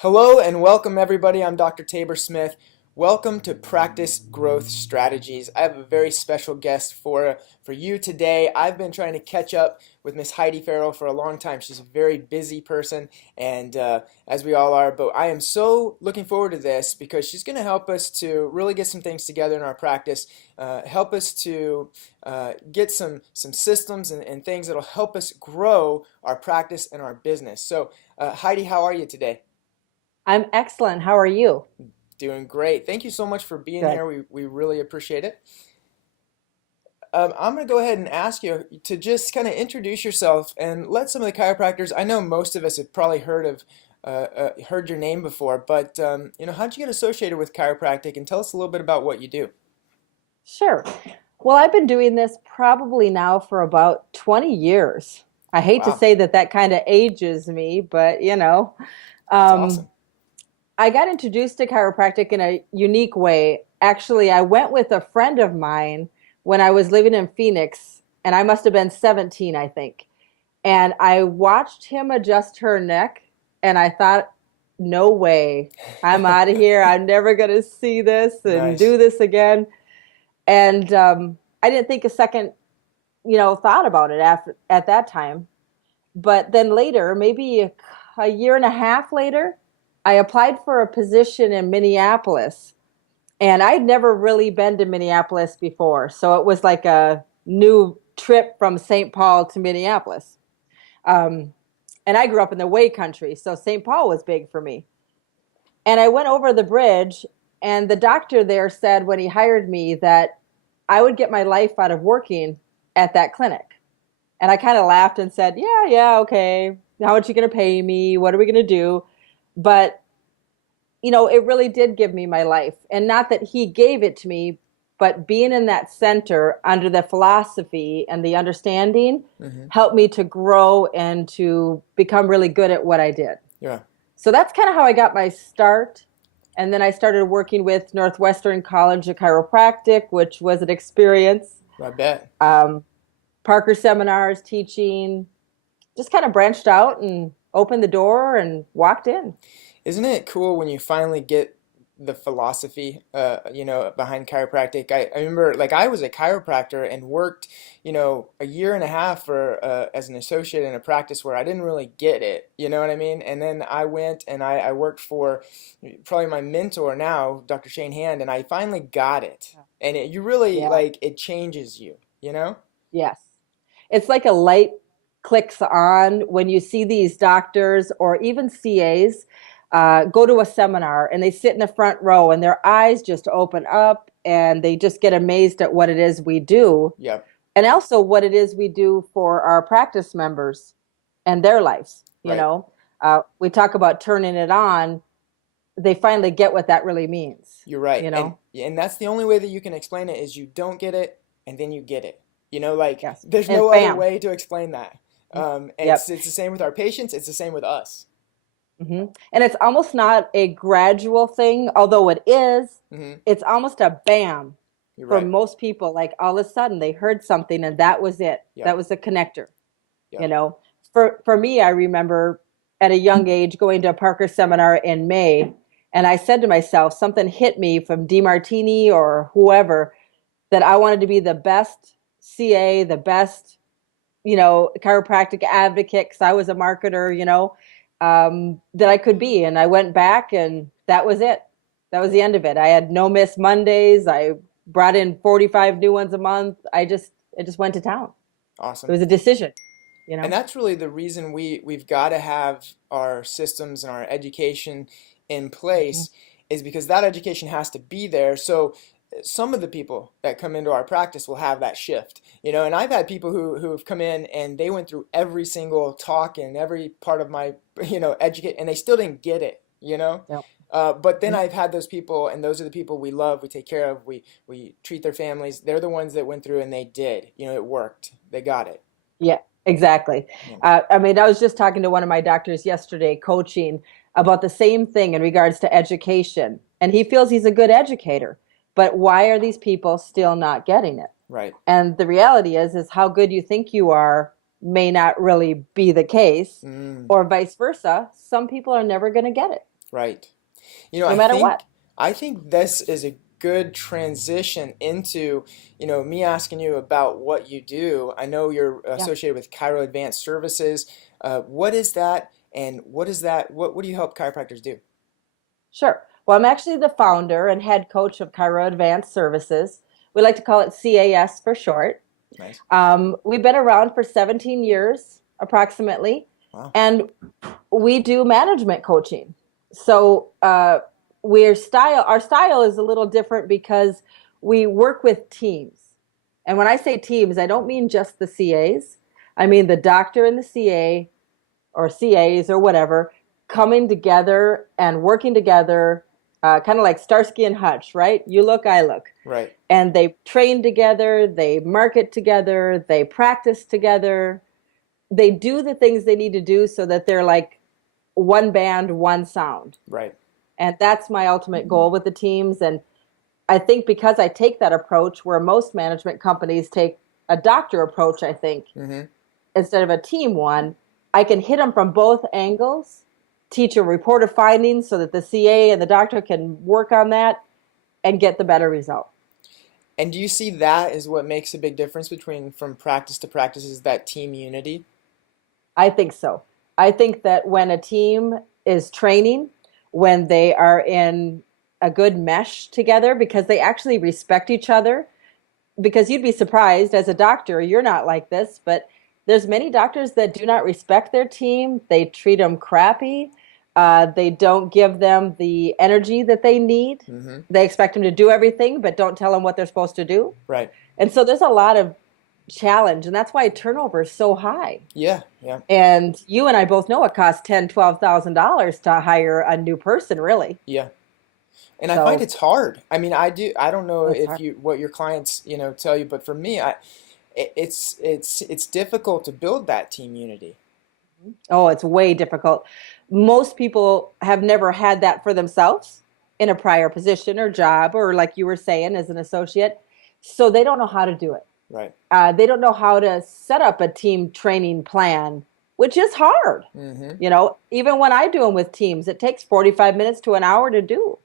Hello and welcome everybody. I'm Dr. Tabor Smith. Welcome to Practice Growth Strategies. I have a very special guest for you today. I've been trying to catch up with Miss Heidi Farrell for a long time. She's a very busy person, and as we all are, but I am so looking forward to this because she's going to help us to really get some things together in our practice, help us to get some systems and things that'll help us grow our practice and our business. So Heidi, how are you today? I'm excellent. How are you? Doing great. Thank you so much for being Good. here. We really appreciate it. I'm going to go ahead and ask you to just kind of introduce yourself and let some of the chiropractors. I know most of us have probably heard your name before, but how'd you get associated with chiropractic? And tell us a little bit about what you do. Sure. Well, I've been doing this probably now for about 20 years. I hate to Wow, say that kind of ages me, but that's um, awesome. I got introduced to chiropractic in a unique way. Actually, I went with a friend of mine when I was living in Phoenix, and I must have been 17, I think. And I watched him adjust her neck, and I thought, no way. I'm out of here. I'm never going to see this and Nice. do this again. And I didn't think a second, thought about it after at that time. But then later, maybe a year and a half later, I applied for a position in Minneapolis. And I'd never really been to Minneapolis before. So it was like a new trip from St. Paul to Minneapolis. Um, and I grew up in the Way Country, so St. Paul was big for me. And I went over the bridge, and the doctor there said when he hired me that I would get my life out of working at that clinic. And I kind of laughed and said, yeah, yeah, okay. How much are you going to pay me? What are we going to do? But, it really did give me my life. And not that he gave it to me, but being in that center under the philosophy and the understanding Hmm. helped me to grow and to become really good at what I did. Yeah, So that's kind of how I got my start. And then I started working with Northwestern College of Chiropractic, which was an experience. I bet. Um, Parker seminars, teaching, just kind of branched out and opened the door and walked in. Isn't it cool when you finally get the philosophy, behind chiropractic? I remember, like, I was a chiropractor and worked, a year and a half for as an associate in a practice where I didn't really get it. You know what I mean? And then I went and I worked for probably my mentor now, Dr. Shane Hand, and I finally got it. And you really Yeah. like it changes you, you know? Yes. It's like a light clicks on when you see these doctors or even CAs go to a seminar and they sit in the front row and their eyes just open up and they just get amazed at what it is we do Yep. and also what it is we do for our practice members and their lives. Right. We talk about turning it on. They finally get what that really means, You're right. you And know? and that's the only way that you can explain it is you don't get it and then you get it. Like Yes. there's And no other bam. way to explain that. And Yep. it's the same with our patients, it's the same with us. And it's almost not a gradual thing, although it is. Hmm. It's almost a bam You're for right. most people. Like all of a sudden they heard something and that was it. That Yep. was the connector. You Yep. know, for me, I remember at a young age going to a Parker seminar in May, and I said to myself, something hit me from DeMartini or whoever that I wanted to be the best CA, the best, chiropractic advocate because I was a marketer, that I could be. And I went back and that was it. That was the end of it. I had no miss Mondays. I brought in 45 new ones a month. I just went to town. It Awesome. was a decision, you And know? that's really the reason we've got to have our systems and our education in Mhm. place is because that education has to be there. So some of the people that come into our practice will have that shift, and I've had people who have come in and they went through every single talk and every part of my, educate, and they still didn't get it. Yep. But then Mhm. I've had those people, and those are the people we love, we take care of, we treat their families. They're the ones that went through and they did, it worked. They got it. Yeah, exactly. Yeah. I mean, I was just talking to one of my doctors yesterday, coaching about the same thing in regards to education. And he feels he's a good educator. But why are these people still not getting it? Right. And the reality is how good you think you are may not really be the case, Mm. or vice versa. Some people are never going to get it. Right. no matter what. I think this is a good transition into, me asking you about what you do. I know you're Yeah, associated with Chiro Advanced Services. What is that, and what is that? What do you help chiropractors do? sure. Well, I'm actually the founder and head coach of Chiro Advanced Services. We like to call it CAS for short. Nice. We've been around for 17 years approximately, Wow. and we do management coaching. So our style is a little different because we work with teams. And when I say teams, I don't mean just the CAs. I mean the doctor and the CA or CAs or whatever coming together and working together, kind of like Starsky and Hutch, right? You look, I look. Right. And they train together, they market together, they practice together, they do the things they need to do so that they're like one band, one sound. Right. And that's my ultimate goal with the teams. And I think because I take that approach where most management companies take a doctor approach, I think, Mm-hmm. instead of a team one, I can hit them from both angles, teach a report of findings so that the CA and the doctor can work on that and get the better result. And do you see that as what makes a big difference between from practice to practice is that team unity? I think so. I think that when a team is training, when they are in a good mesh together because they actually respect each other, because you'd be surprised as a doctor, you're not like this, but there's many doctors that do not respect their team. They treat them crappy. They don't give them the energy that they need. Mm-hmm. They expect them to do everything, but don't tell them what they're supposed to do. Right. And so there's a lot of challenge, and that's why turnover is so high. Yeah. Yeah. And you and I both know it costs $10,000, $12,000 to hire a new person, really. Yeah. And I find So it's hard. I mean, I don't know it's if hard. you what your clients, tell you, but for me, it's difficult to build that team unity. Oh, it's way difficult. Most people have never had that for themselves in a prior position or job, or like you were saying, as an associate. So they don't know how to do it. Right. They don't know how to set up a team training plan, which is hard. Mm-hmm. Even when I do them with teams, it takes 45 minutes to an hour to do.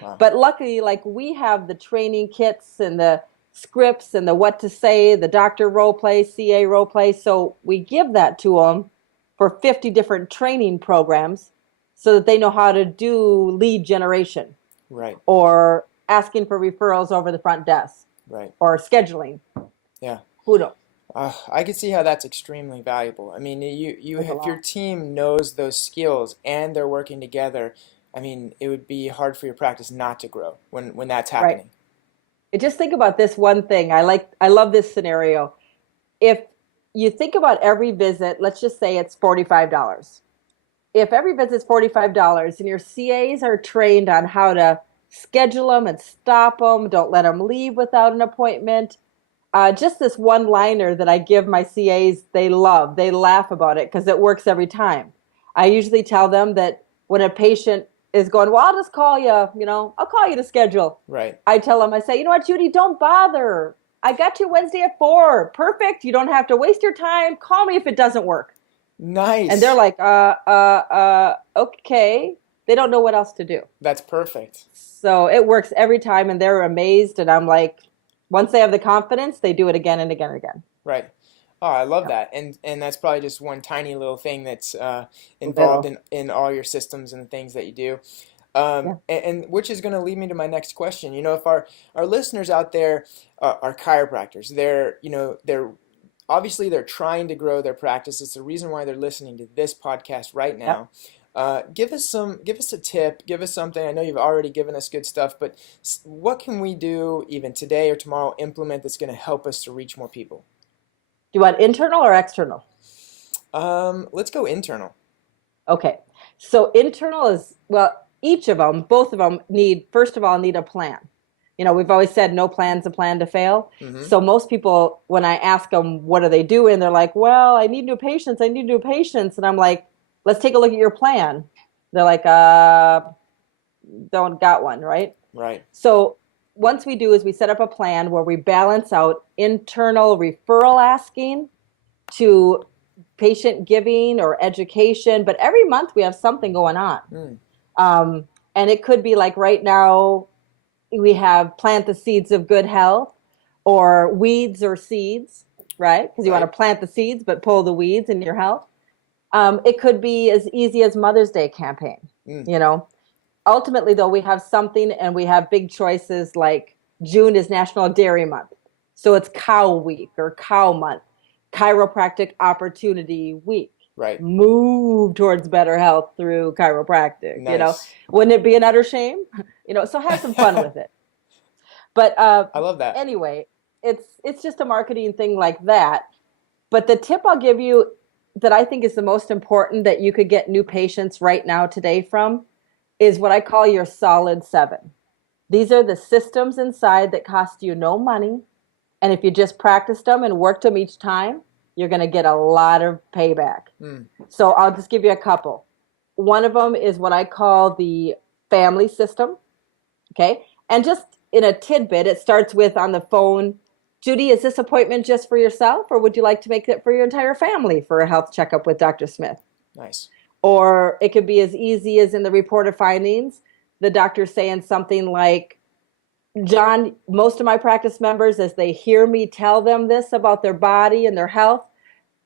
Wow. But luckily, like we have the training kits and the scripts and the what to say, the doctor role play, CA role play. So we give that to them for 50 different training programs so that they know how to do lead generation Right. or asking for referrals over the front desk Right. or scheduling. Yeah. Who knows? I can see how that's extremely valuable. I mean, There's a if your lot. team knows those skills and they're working together, I mean, it would be hard for your practice not to grow when that's Right. happening. And just think about this one thing. I love this scenario. If you think about every visit, let's just say it's $45. If every visit's $45 and your CAs are trained on how to schedule them and stop them, don't let them leave without an appointment. Just this one liner that I give my CAs, they love. They laugh about it because it works every time. I usually tell them that when a patient is going, well, I'll just call you, I'll call you to schedule. Right. I tell them, I say, you know what, Judy, don't bother. I got you Wednesday at 4. Perfect. You don't have to waste your time. Call me if it doesn't work. And they're Nice. like, okay. They don't know what else to do. That's perfect. So it works every time, and they're amazed. And I'm like, once they have the confidence, they do it again and again and again. Right. Oh, I love Yep. that. And that's probably just one tiny little thing that's involved Little. in all your systems and the things that you do. Yeah. And which is going to lead me to my next question. If our listeners out there are chiropractors, they're obviously they're trying to grow their practice. It's the reason why they're listening to this podcast right Yep. now. Give us a tip, give us something. I know you've already given us good stuff, but what can we do even today or tomorrow implement that's going to help us to reach more people? Do you want internal or external? Let's go internal. Okay. So internal is, well, each of them, both of them first of all, need a plan. We've always said no plan's a plan to fail. Mm-hmm. So most people, when I ask them, what are they doing? They're like, well, I need new patients. I need new patients. And I'm like, let's take a look at your plan. They're like, don't got one, right? Right. So once we do is we set up a plan where we balance out internal referral asking to patient giving or education. But every month we have something going on. Mm. And it could be like right now we have plant the seeds of good health or weeds or seeds, right? Because you want to Right. plant the seeds but pull the weeds in your health. It could be as easy as Mother's Day campaign, Mm. you know. Ultimately, though, we have something and we have big choices like June is National Dairy Month. So it's Cow Week or Cow Month, Chiropractic Opportunity Week. Right. Move towards better health through chiropractic, you know. Nice. Wouldn't it be an utter shame? You know, so have some fun with it. But I love that. anyway, it's just a marketing thing like that. But the tip I'll give you that I think is the most important that you could get new patients right now today from is what I call your solid seven. These are the systems inside that cost you no money. And if you just practiced them and worked them each time, you're going to get a lot of payback. Mm. So I'll just give you a couple. One of them is what I call the family system. Okay. And just in a tidbit, it starts with on the phone, Judy, is this appointment just for yourself, or would you like to make it for your entire family for a health checkup with Dr. Smith? Nice. Or it could be as easy as in the report of findings, the doctor saying something like, John, most of my practice members, as they hear me tell them this about their body and their health,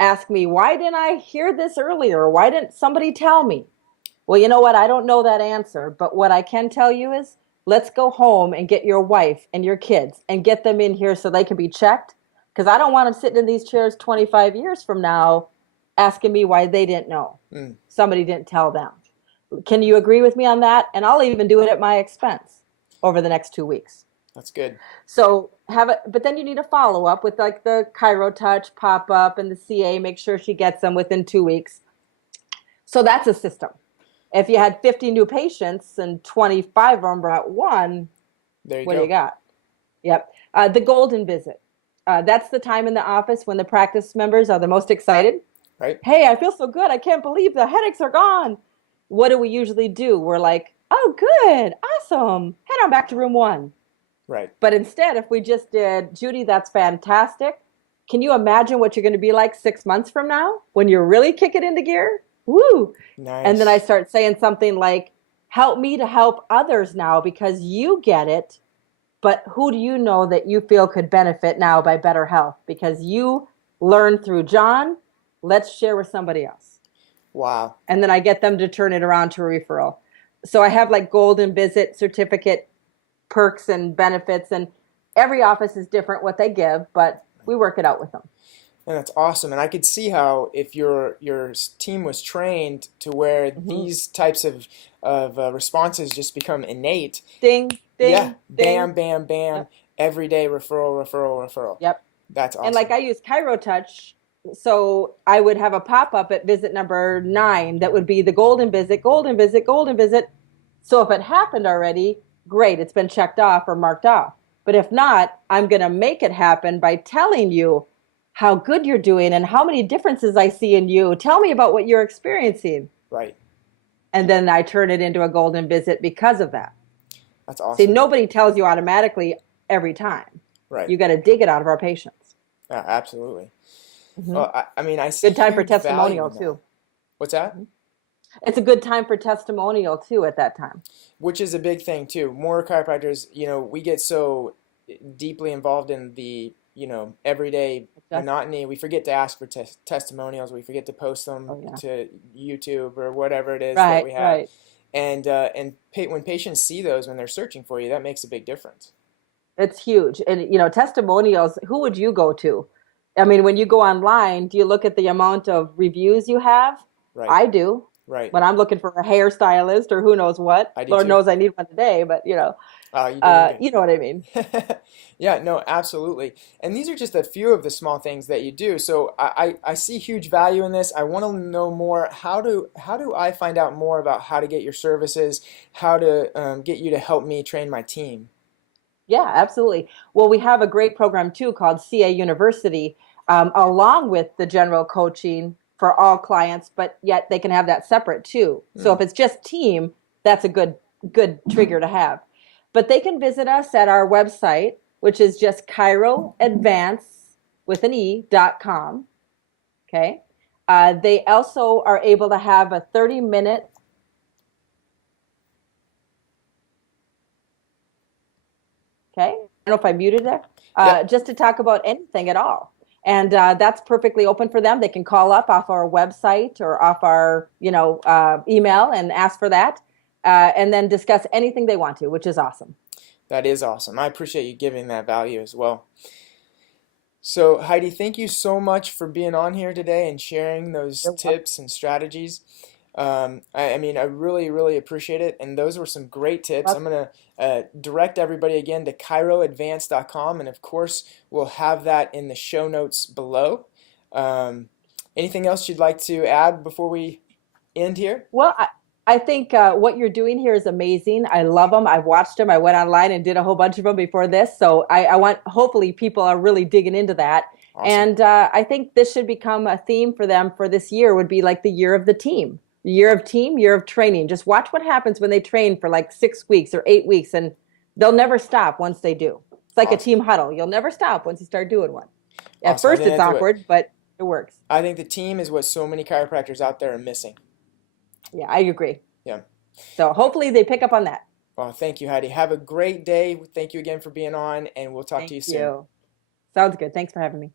ask me, why didn't I hear this earlier? Why didn't somebody tell me? Well, you know what? I don't know that answer, but what I can tell you is let's go home and get your wife and your kids and get them in here so they can be checked. Because I don't want them sitting in these chairs 25 years from now asking me why they didn't know. Mm. Somebody didn't tell them. Can you agree with me on that? And I'll even do it at my expense over the next 2 weeks. That's good. So have it, but then you need a follow up with like the Chiro Touch pop up and the CA, make sure she gets them within 2 weeks. So that's a system. If you had 50 new patients and 25 of them brought one, There you what go. do you got? Yep. The golden visit. That's the time in the office when the practice members are the most excited. Right. Hey, I feel so good. I can't believe the headaches are gone. What do we usually do? We're like, oh, good. Awesome. Head on back to room one. Right. But instead, if we just did, Judy, that's fantastic. Can you imagine what you're going to be like 6 months from now when you're really kicking into gear? Woo. And then I Nice. start saying something like, help me to help others now because you get it. But who do you know that you feel could benefit now by better health? Because you learned through John, let's share with somebody else. Wow. And then I get them to turn it around to a referral. So I have like golden visit certificate perks and benefits, and every office is different what they give, but we work it out with them. And that's awesome. And I could see how if your team was trained to where Mm-hmm. these types of responses just become innate. Ding, Yeah. ding, Bam, ding. bam, bam. Yep. Every day referral, referral, referral. Yep. That's And like awesome. I use Chiro Touch, so I would have a pop up at visit number 9 that would be the golden visit, golden visit, golden visit. So if it happened already, great, it's been checked off or marked off. But if not, I'm going to make it happen by telling you how good you're doing and how many differences I see in you. Tell me about what you're experiencing. Right. And then I turn it into a golden visit because of that. That's See, awesome. nobody tells you automatically every time. Right. You got to dig it out of our patients. Yeah, absolutely. Mm-hmm. Well, I mean, I see Good time for huge value testimonial in that. too. What's that? It's a good time for testimonial too at that time. Which is a big thing too. More chiropractors, we get so deeply involved in the, everyday Just, monotony. We forget to ask for testimonials. We forget to post them oh yeah. to YouTube or whatever it is that Right, we have. right. And when patients see those when they're searching for you, that makes a big difference. It's huge. And testimonials, who would you go to? I mean, when you go online, do you look at the amount of reviews you have? Right, I do. right. When I'm looking for a hairstylist or who knows what. I do Lord too. knows I need one today, but Oh, you do, you you know what I mean. do. Yeah, no, absolutely. And these are just a few of the small things that you do. So I see huge value in this. I want to know more. How do I find out more about how to get your services, how to get you to help me train my team? Yeah, absolutely. Well, we have a great program too called CA University, along with the general coaching for all clients, but yet they can have that separate too. So Hmm, if it's just team, that's a good trigger to have. But they can visit us at our website, which is just chiroadvance with an e.com. Okay. They also are able to have a 30-minute Okay. I don't know if I muted there. Yep. Just to talk about anything at all. And that's perfectly open for them. They can call up off our website or off our, email and ask for that, and then discuss anything they want to, which is awesome. That is awesome. I appreciate you giving that value as well. So, Heidi, thank you so much for being on here today and sharing those You're welcome. tips and strategies. I mean, I really, really appreciate it. And those were some great tips. I'm going to direct everybody again to chiroadvance.com. And of course, we'll have that in the show notes below. Um, Anything else you'd like to add before we end here? Well, I think what you're doing here is amazing. I love them. I've watched them. I went online and did a whole bunch of them before this. So I want, hopefully, people are really digging into that. Awesome. And I think this should become a theme for them for this year would be like the year of the team. Year of team, year of training. Just watch what happens when they train for like 6 weeks or 8 weeks, and they'll never stop once they do. It's like a Awesome. team huddle. You'll never stop once you start doing one. At Awesome. first, it's awkward, but it works. I think the team is what so many chiropractors out there are missing. Yeah, I agree. Yeah. So hopefully they pick up on that. Well, thank you, Heidi. Have a great day. Thank you again for being on, and we'll talk to Thank you soon. you. Sounds good. Thanks for having me.